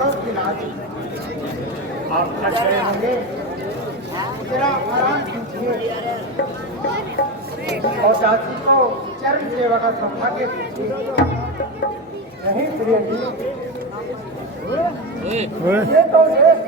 को खिला दी। आप थक गए होंगे, जरा आराम कीजिए और दासी को चरण सेवा का सौभाग्य दीजिए। नहीं प्रिय जी, ये तो नहीं।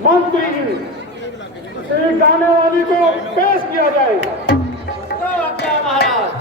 मंत्री जी, एक गाने वाली को पेश किया जाए। क्या महाराज?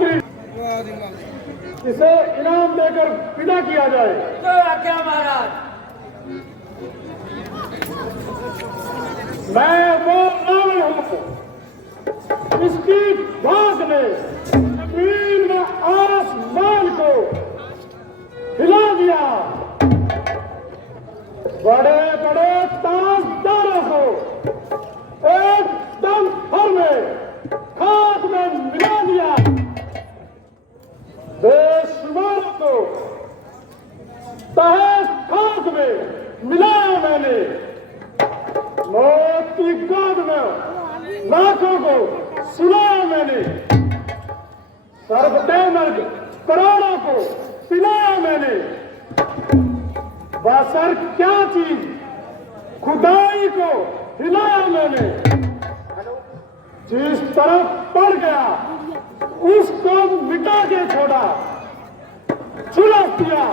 मंत्री इसे इनाम देकर विदा किया जाए। तो आज्ञा महाराज। मैं वो रावण हूँ, इसकी भाग ने जमीन व आसमान को हिला दिया, बड़े बड़े ताजदारों को एकदम भर में खाक में मिला दिया, बेशुमारों को तहे खाक में मिलाया मैंने, मौत की गोद में लाखों को सुलाया मैंने, सर्वदेव करोड़ों को पिलाया मैंने, बसर क्या चीज खुदाई को हिलाया मैंने, जिस तरफ पड़ गया उसको मिटा के छोड़ा, झुलस दिया,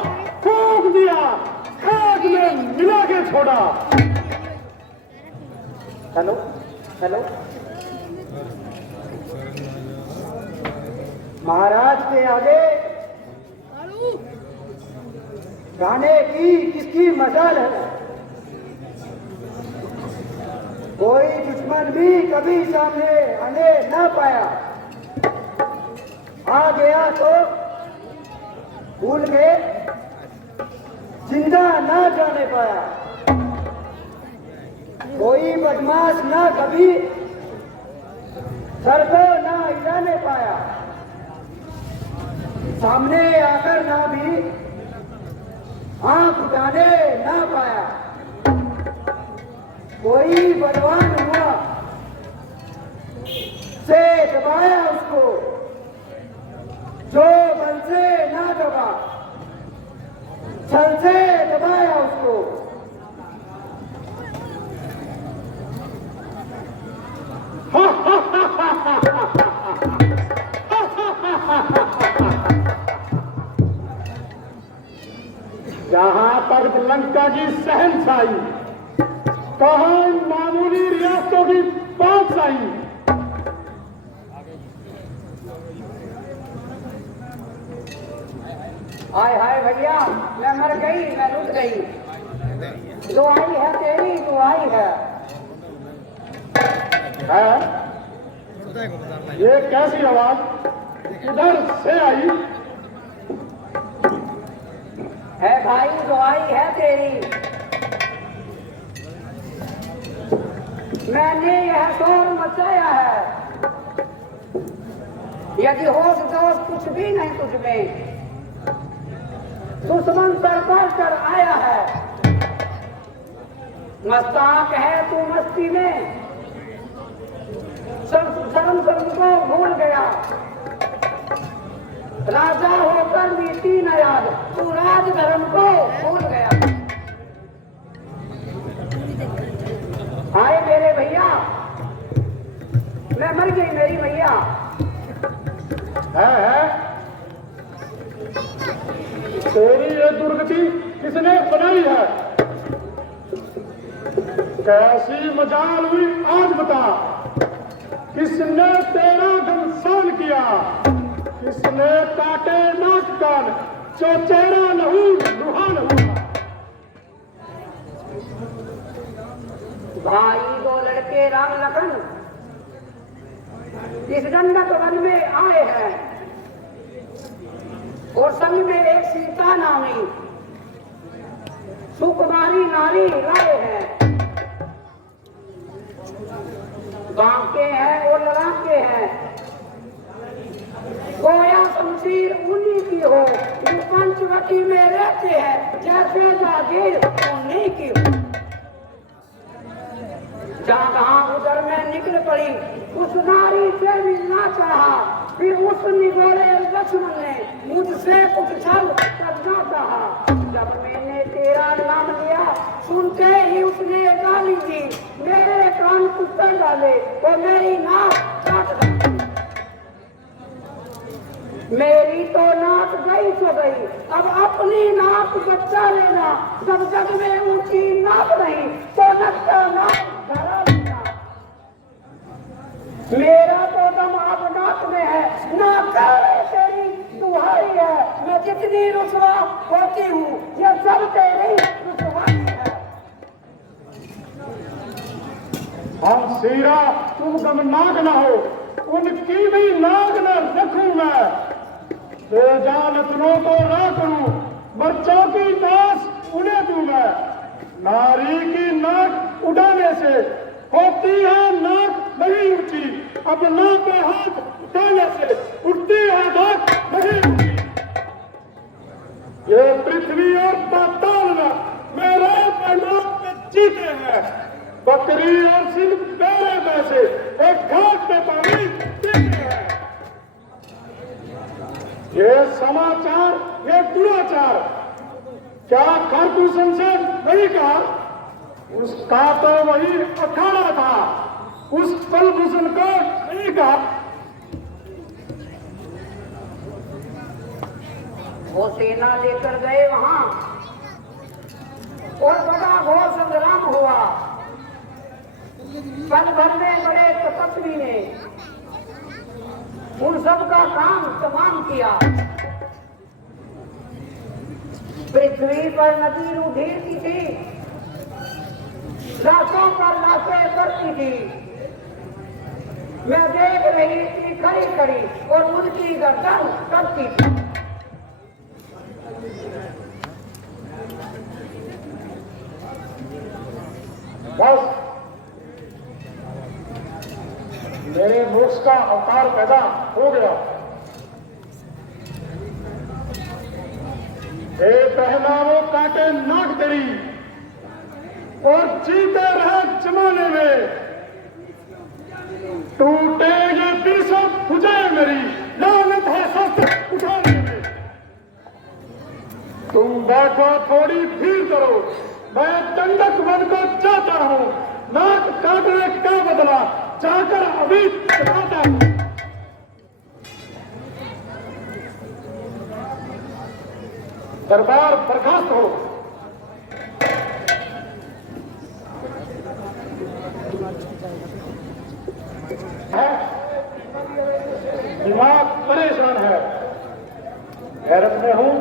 फूंक दिया, खाक में मिला के छोड़ा। हेलो हेलो महाराज के आगे गाने की किसकी मजाल है? कोई दुश्मन भी कभी सामने आने ना पाया, आ गया तो भूल के जिंदा ना जाने पाया। कोई बदमाश ना कभी सर को ना हिलाने पाया, सामने आकर ना भी आंख उठाने ना पाया। कोई बलवान हुआ से दबाया उसको, जो बल से ना दबा छल से दबाया उसको। जहां तक लंका की शहनशाही, कहां मामूली रियासतों की बादशाही। हाय हाय भैया, मैं मर गई, मैं रुक गई। दुआई है तेरी, दुआई है। ये कैसी आवाज इधर से आई? है भाई, दुआई है तेरी। मैंने यह शोर मचाया है, यदि होश दोष कुछ भी नहीं तुझमें, दुश्मन सर पर कर आया है। मस्ताक है तू मस्ती में, धर्म कर्म को भूल गया। राजा होकर नीति न याद, तू राज धर्म को भूल गया। हाय मेरे भैया, मैं मर गई मेरी भैया। है तेरी ये दुर्गति किसने बनाई है? कैसी मजाल हुई आज बता, किसने तेरा घमसान किया? किसने काटे नाक कान, जो चेहरा लहू लुहान हुआ? भाई दो लड़के राम लखन इस दंडक वन में आए हैं, और संग में एक सीता नामी सुकुमारी नारी लाए हैं। गांव के हैं और लड़ाके हैं, गोया शमशीर उन्हीं की हो, जो पंचवटी में रहते हैं, जैसे जागीर उन्हीं की हो। जहां उधर में निकल पड़ी, उस नारी से मिलना चाहा, फिर उस निगोरे लक्ष्मण ने मुझसे कुछ छल करना चाहा। जब मैंने तेरा नाम लिया, सुनते ही उसने गाली दी, मेरे कान कुत्ते डाले और मेरी नाक काट डाली। मेरी तो नाक गई तो गई, अब अपनी नाक बचा लेना। जब जग में ऊंची नाक नहीं तो नक्का नाक धरा लेना। मेरा तो दम अब नाक में है, ना करे इतनी रुसवा होती हूँ, ये सब तेरी रुसवाई है। हम सीरा तुम गमनाक न हो, उनकी भी नाक न रखूं मैं। बेजानतनों को ना करूं, बच्चों की नाश उन्हें दूं मैं। नारी की नाक उड़ाने से होती है नाक नहीं ऊंची, अपना पे हाथ उठाने से उठती है नाक नहीं ऊंची। ये पृथ्वी और पाताल में मेरे पैमाने पे जीते हैं, बकरी और सिंह मेरे में से एक घाट पे पानी पीते हैं। ये समाचार, ये दुराचार क्या कारपोरेशन से नहीं कहा? उसका तो वही अखाड़ा था, उस कलभूषण को नहीं कहा। वो सेना लेकर गए वहां और बड़ा घोर संग्राम हुआ। पल भर में बड़े तपस्वी ने उन सब का काम तमाम किया। पृथ्वी पर नदी उठती थी, लाशों पर लाशें पड़ती थी। मैं देख रही थी खड़ी खड़ी और उनकी गर्दन करती थी। बस मेरे मोक्ष का अवतार पैदा हो गया। पहनावो काटे नाक तेरी और जीते रहे जमाने में। टूटे ये बिरसत भुजाएं मेरी, लानत है शस्त्र उठाने में। तुम बैठो थोड़ी भीड़ करो, मैं दंडक वन को जाता हूं। नाक काटने का बदला जाकर अभी चुकाता हूं। दरबार बर्खास्त हो। दिमाग परेशान है, हैरत में हूं,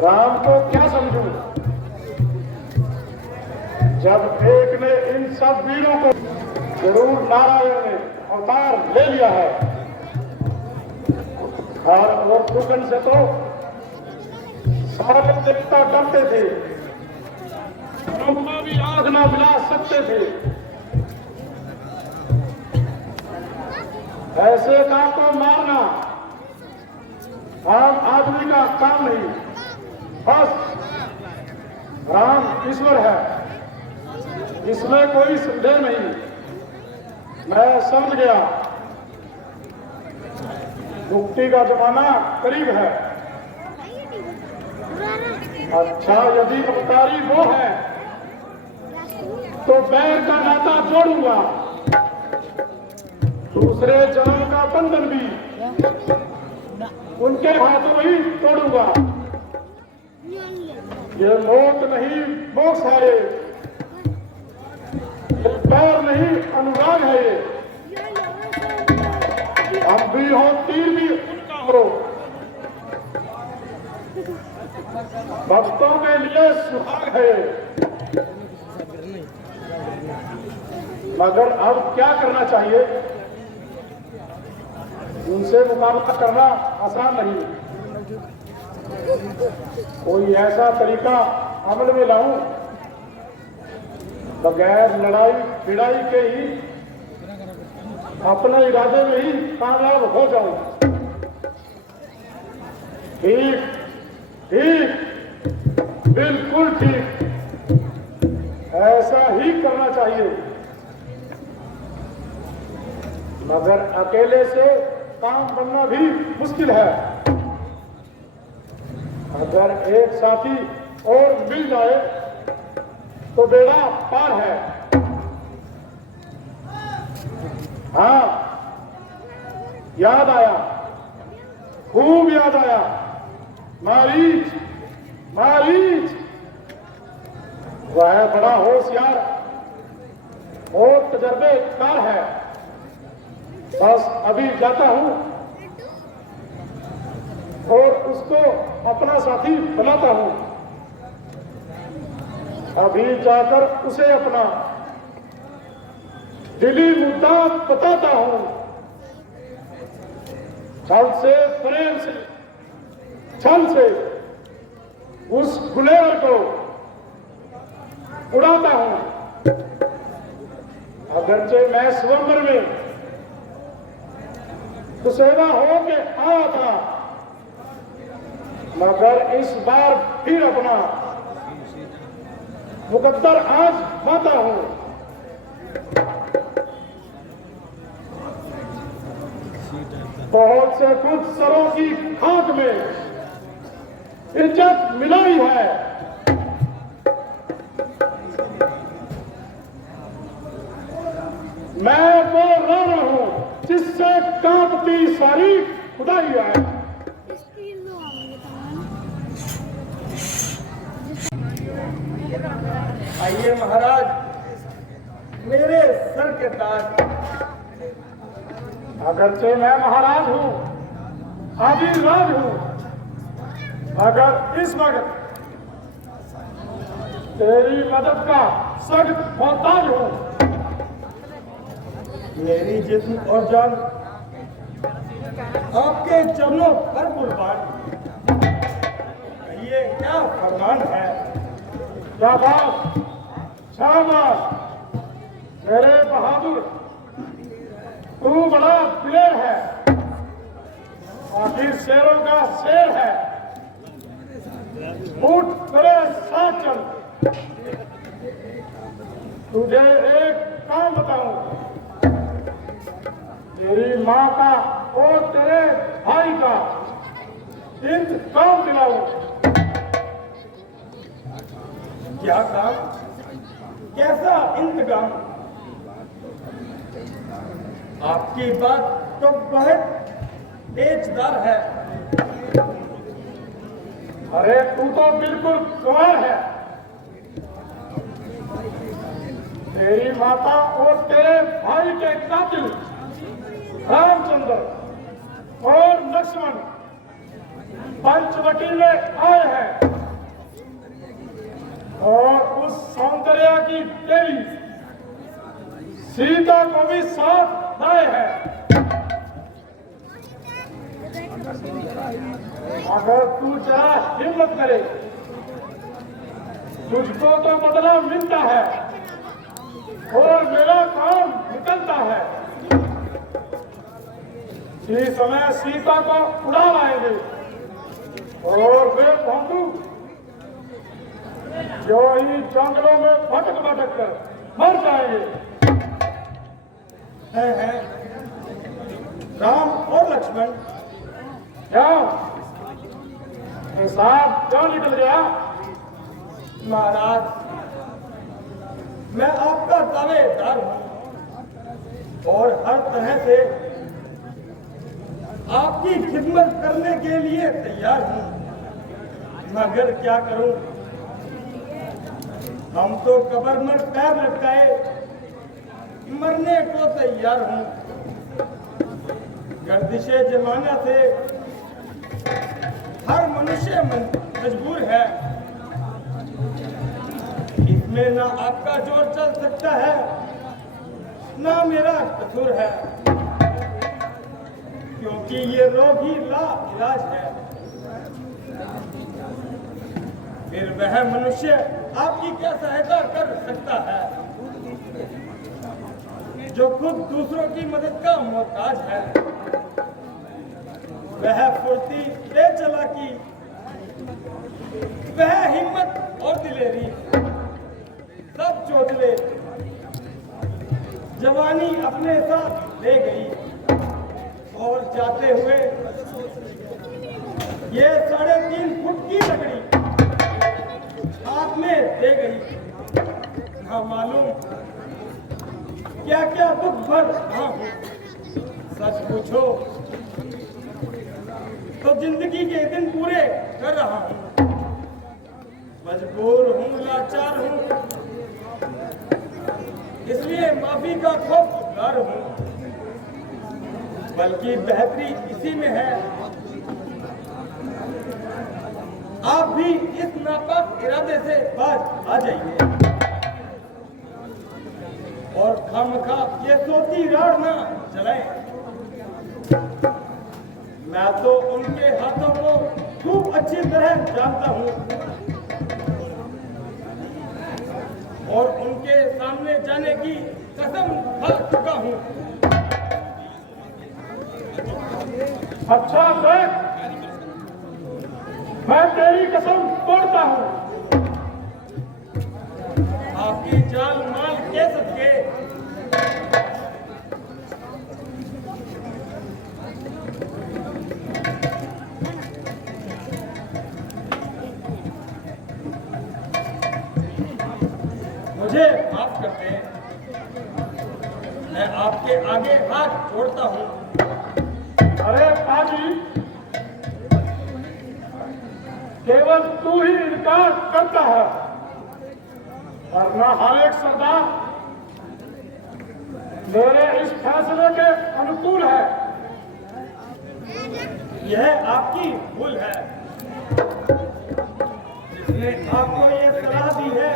राम को क्या समझूं? जब एक ने इन सब वीरों को, जरूर नारायण ने अवतार ले लिया है। और वो कुकन से तो सारे देवता डरते थे, ब्रह्मा भी आग ना मिला सकते थे। ऐसे का तो मारना आम आदमी का काम नहीं। बस राम ईश्वर है, इसमें कोई संदेह नहीं। मैं समझ गया, मुक्ति का जमाना करीब है। अच्छा, यदि अवतारी वो है तो बैर का नाता जोड़ूंगा, दूसरे जन्म का बंधन भी उनके हाथों ही तोड़ूंगा। ये मौत नहीं मोक्ष है, ये पैर नहीं अनुराग है। हम भी हो, तीर भी उनका हो। भक्तों के लिए सुहाग है। मगर अब क्या करना चाहिए? उनसे मुकाबला करना आसान नहीं। कोई ऐसा तरीका अमल में लाऊं बगैर लड़ाई भिड़ाई के ही अपने इरादे में ही कामयाब हो जाऊं। ठीक ठीक, बिल्कुल ठीक, ऐसा ही करना चाहिए। मगर अकेले से काम बनना भी मुश्किल है। अगर एक साथी और मिल जाए तो बेड़ा पार है। हाँ, याद आया, खूब याद आया। मारीच, मारीच, वह बड़ा होशियार और तजर्बेकार है। बस अभी जाता हूं और उसको उसको अपना साथी बनाता हूं। अभी जाकर उसे अपना दिली मुद्दा बताता हूं। छल से, प्रेम से, छल से उस गुलेर को उड़ाता हूं। अगरचे मैं स्वयंवर में कुसेवा होके आया था, मगर इस बार फिर अपना मुकद्दर आज पाता हूं। बहुत से कुछ सरों की खाक में इज्जत मिलाई है, मैं वो राणा हूं जिससे कांपती सारी खुदाई है। आइए महाराज, मेरे सर के ताज। अगरचे मैं महाराज हूं, आदिराज हूं, मगर इस वक्त तेरी मदद का सख्त मोहताज हूं। मेरी जिस्म और जान आपके चरणों पर कुर्बान। कहिए क्या फरमान है? शाबाश, शाबाश मेरे बहादुर, तू बड़ा दिलेर है, आखिर शेरों का शेर है। उठ मेरे साथ चल, तुझे एक काम बताऊं। तेरी माँ का और तेरे भाई का इंतकाम दिलाऊं। क्या काम? कैसा इंतकाम? आपकी बात तो बहुत पेचदार है। अरे तू तो बिल्कुल गवार है। तेरी माता और तेरे भाई के कातिल रामचंद्र और लक्ष्मण पंचवटी में आए हैं और उस सौंदर्या की देवी सीता को भी साथ लाए हैं। अगर तू जरा हिम्मत करे, तुझको तो बदला मिलता है और मेरा काम निकलता है। इस समय सीता को उड़ा लाएंगे और वे बंधु जो ही जंगलों में भटक भटक कर मर जाएंगे। हैं राम और लक्ष्मण। क्या हिसाब क्यों निकल गया? महाराज, मैं आपका दावेदार हूं और हर तरह से आपकी खिदमत करने के लिए तैयार हूं, मगर क्या करूं? हम तो कब्र में पैर लटकाए मरने को तैयार हूं। गर्दिशे जमाना से हर मनुष्य मजबूर है। इसमें ना आपका जोर चल सकता है, ना मेरा कसूर है, क्योंकि ये रोग ही लाइलाज है। फिर वह मनुष्य आपकी क्या सहायता कर सकता है जो खुद दूसरों की मदद का मोहताज है? वह फुर्ती, बेचलाकी, वह हिम्मत और दिलेरी, सब चोचले जवानी अपने साथ ले गई और जाते हुए ये 3.5 फुट की लकड़ी हाथ में दे गई। ना मालूम क्या क्या दुख भर रहा हूं। सच पूछो तो जिंदगी के दिन पूरे कर रहा हूं। मजबूर हूं, लाचार हूं, इसलिए माफी का खौफदार हूं। बल्कि बेहतरी इसी में है आप भी इस नापाक इरादे से बाज आ जाइए और खामखा ये सोती राड़ ना चलाएं। मैं तो उनके हाथों को खूब अच्छी तरह जानता हूं और उनके सामने जाने की कसम खा चुका हूं। अच्छा देख, मैं तेरी कसम तोड़ता हूं। आपकी जान माल के सदके मुझे माफ कर दें, मैं आपके आगे हाथ जोड़ता हूं। अरे पाजी, केवल तू ही इनकार करता है, वरना हर एक सरदार मेरे इस फैसले के अनुकूल है। यह आपकी भूल है। जिसने आपको ये सलाह दी है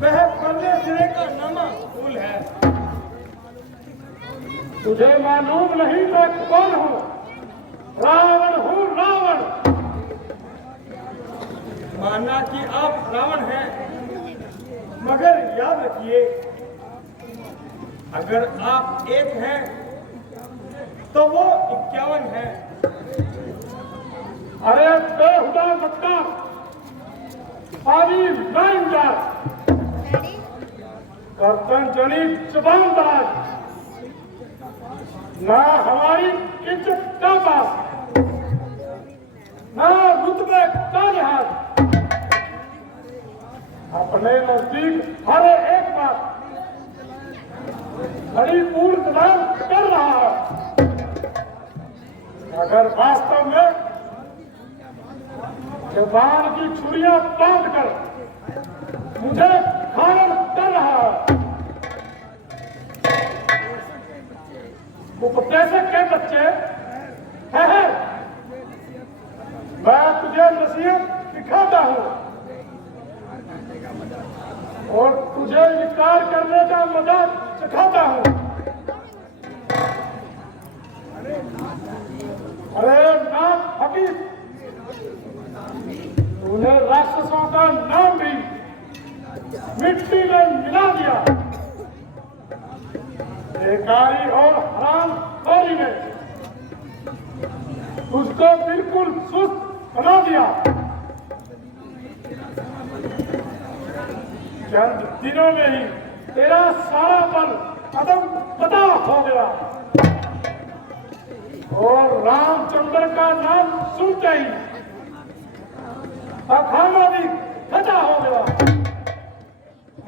वह पल्ले सिरे का नामा भूल है। तुझे मालूम नहीं मैं कौन हूं? रावण हूं, रावण। माना कि आप रावण हैं, मगर याद रखिए अगर आप एक हैं तो वो 51 है। अरे बेहुदा मक्का, पानी नहीं जा, कर्तन जनी जबानदार, ना हमारी इज्जत का बात, ना रुतबे का लिहाज। अपने नजदीक हर एक बात बड़ी पूर्ण प्रदान कर रहा है, अगर वास्तव में जबान की छुरियां बांध कर मुझे घायल कर रहा है। उपदेशक के बच्चे है, मैं तुझे नसीहत सिखाता हूं और तुझे इनकार करने का मजा सिखाता हूं। अरे नाम हकीम, तूने राक्षसों का नाम भी मिट्टी में मिला दिया। बेकारी और हराम खोरी ने तुझको बिल्कुल सुस्त बना दिया। चंद दिनों में ही तेरा सारा बल खत्म पता हो गया और रामचंद्र का नाम सुनते ही अखाना भी खचा हो गया।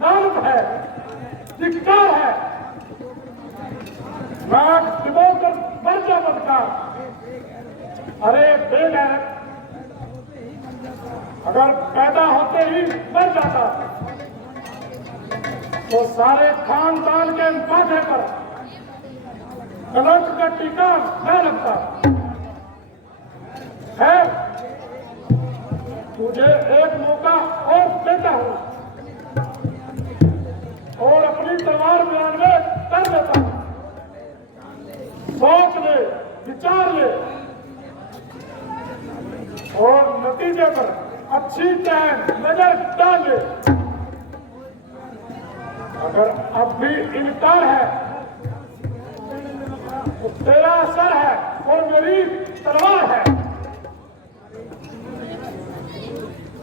नाम है, धिक्कार है, नाक डुबोकर मर जा बदकार। अरे बेगैरत, अगर पैदा होते ही मर जाता तो सारे खानदान के माथे पर कलंक का टीका न लगता है। तुझे एक मौका और देता हूं और अपनी तलवार म्यानमें कर देता हूं। सोच ले, विचार ले और नतीजे पर अच्छी तरह नजर डाल ले। अगर अब भी इनकार है तो तेरा सर है और मेरी तलवार है।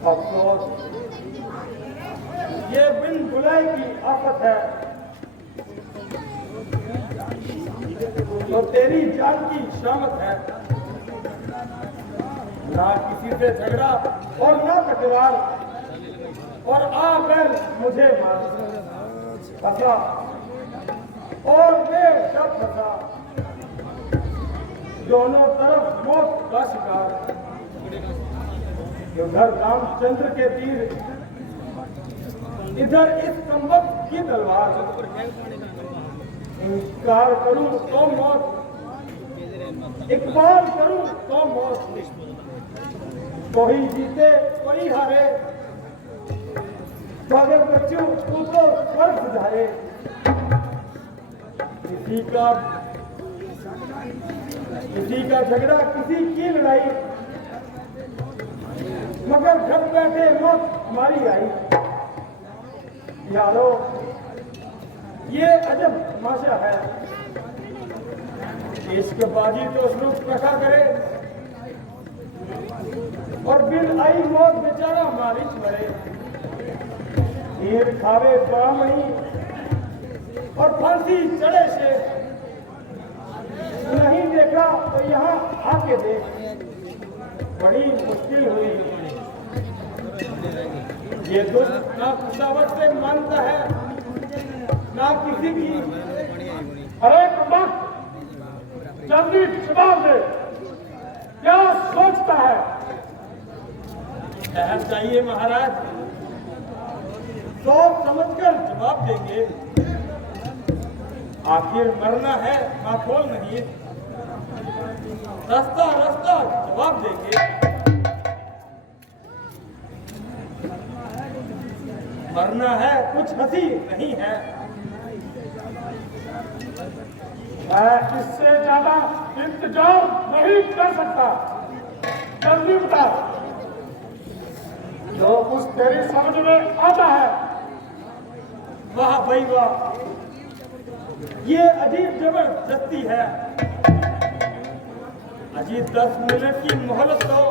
अफसोस, ये बिन बुलाई की आफत है तो तेरी जान की शामत है। ना किसी से झगड़ा और ना तकरार और आ बैल मुझे मार फंसा और मैं शब फंसा, दोनों तरफ मौत का शिकार। उधर रामचंद्र के तीर, इधर इस कमबख्त की तलवार। इनकार करूं तो मौत इकबाल करूं तो मौत, कोई जीते कोई हारे, मगर बच्चों तू तो स्वर्ग सुधारे। किसी का झगड़ा किसी की लड़ाई, मगर घर बैठे मौत हमारी आई। यारो ये अजब तमाशा है, इश्कबाजी तो शुरू रखा करे और बिन आई मौत बेचारा मालिक मरे। हीर खावे बामणी और फांसी चढ़े से, नहीं देखा तो यहाँ आके देख, बड़ी मुश्किल हुई। ये दुष्ट ना खुशावत से मानता है ना किसी की। अरे वक्त जल्दी जवाब दे, क्या सोचता है? ठहर चाहिए महाराज, सोच समझकर जवाब देंगे। आखिर मरना है माखोल नहीं, रास्ता रास्ता जवाब देंगे। मरना है कुछ हंसी नहीं है। मैं इससे ज्यादा इंतजार नहीं कर सकता, जल्दी बता जो कुछ तेरी समझ में आता है। वाह भाई वाह, ये अजीब जबरदस्ती है। अजीब 10 मिनट की मोहलत तो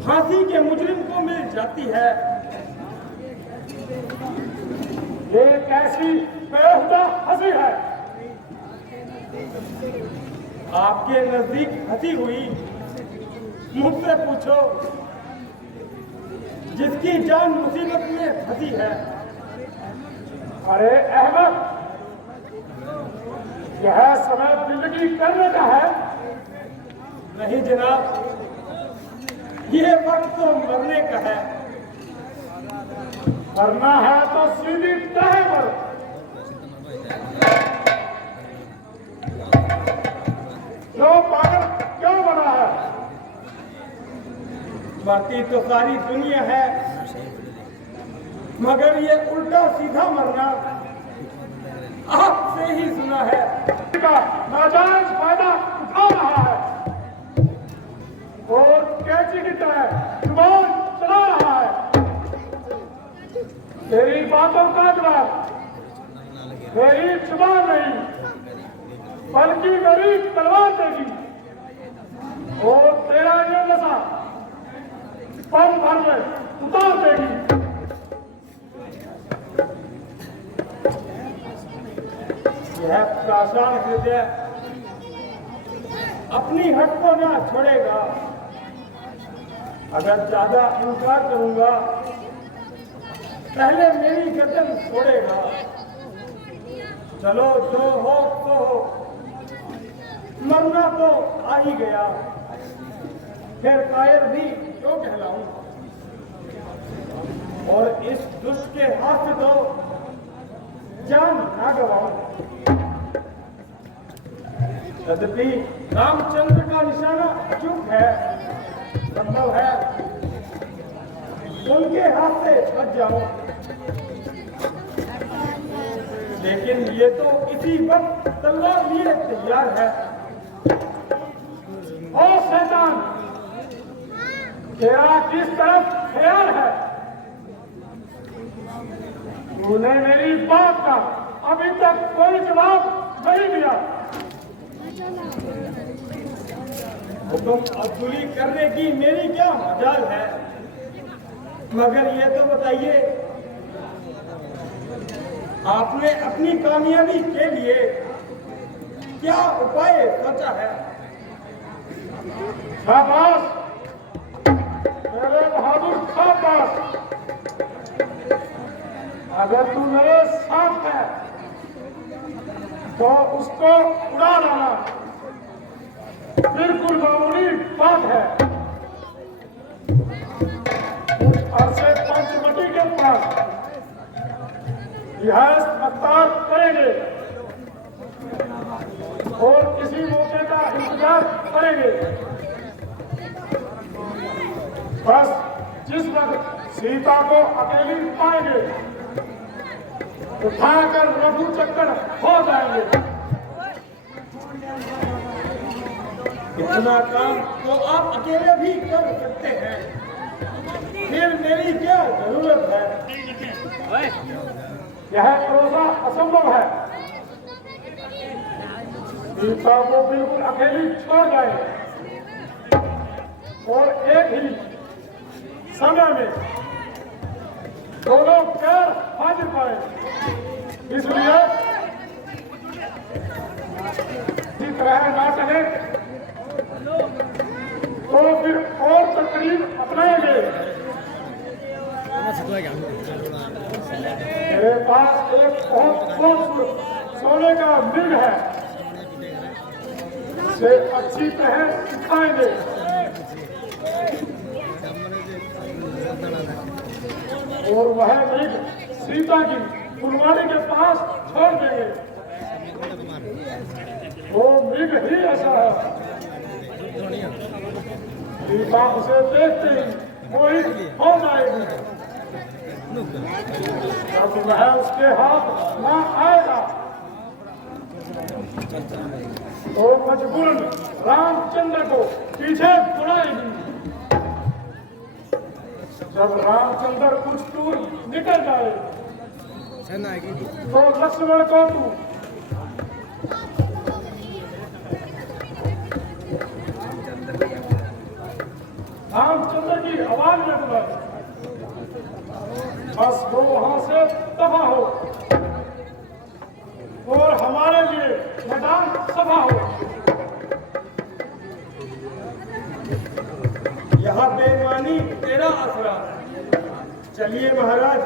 फांसी के मुजरिम को मिल जाती है। ये कैसी बेहुदा हंसी है? आपके नजदीक हंसी हुई, मुझसे पूछो जिसकी जान मुसीबत में फंसी है। अरे अहमद, यह समय जिंदगी करने का है। नहीं जनाब, ये वक्त तो मरने का है। मरना है तो सीधी तह पर। क्यों पागल क्यों बना है? बाकी तो सारी दुनिया है, मगर ये उल्टा सीधा मरना आपसे ही सुना है। का नाजायज फायदा उठा रहा है और कैची की तरह जुबान चला रहा है। तेरी बातों का जवाब मेरी जुबान नहीं बल्कि मेरी तलवार देगी और तेरा ये नशा पल भर में उतार देगी। यह प्रासाद हृदय अपनी हट को ना छोड़ेगा। अगर ज्यादा इनकार करूंगा पहले मेरी गर्दन छोड़ेगा। चलो जो हो तो हो, मरना तो आ ही गया, फिर कायर भी क्यों कहलाऊं। और इस दुष्ट के हाथ से तो जान ना गवाऊं। यद्यपि रामचंद्र का निशाना अचूक है, संभव है उनके हाथ से बच जाऊं, लेकिन ये तो इसी वक्त तलवार लिए तैयार है। ओ शैतान, तेरा किस तरफ ख्याल है? तूने मेरी बात का अभी तक कोई जवाब नहीं दिया। हुक्म अब्दुली करने की मेरी क्या मजाल है, मगर ये तो बताइए आपने अपनी कामयाबी के लिए क्या उपाय सोचा है? शाबाश मेरे बहादुर, शाबाश। अगर तू मेरे साथ है तो उसको उड़ा लाना बिल्कुल मामूली बात है। अरसे पंचवटी के पास रिहायश अख्तियार करेंगे और इस जाएंगे। बस जिस वक्त सीता को अकेली पाएंगे उठाकर रघु चक्कर हो जाएंगे। इतना काम तो आप अकेले भी कर सकते हैं, फिर मेरी क्या जरूरत है? यह भरोसा असंभव है। सीता को बिल्कुल अकेली छोड़ जाए और एक ही समय में दोनों पैर हाजिर पाए, इसलिए इस तरह ना चले तो फिर और तकरीब अपनाएंगे। मेरे पास एक बहुत खूबसूरत सोने का मृग है, से अच्छी तरह सिखाएंगे और वह मृग सीता की फुलवाड़ी के पास छोड़ देंगे। वो मृग ही ऐसा है, सीता उसे देखते ही मोहित हो जाएगी। जब वह उसके हाथ न आएगा तो मजबूरन रामचंद्र को पीछे बुलाएगी। जब रामचंद्र कुछ दूर निकल जाए तो लक्ष्मण को तू रामचंद्र की आवाज में बुलाए, बस वो वहां से दफा हो और हमारे लिए मैदान सभा हो। यहाँ बेईमानी तेरा असरा। चलिए महाराज,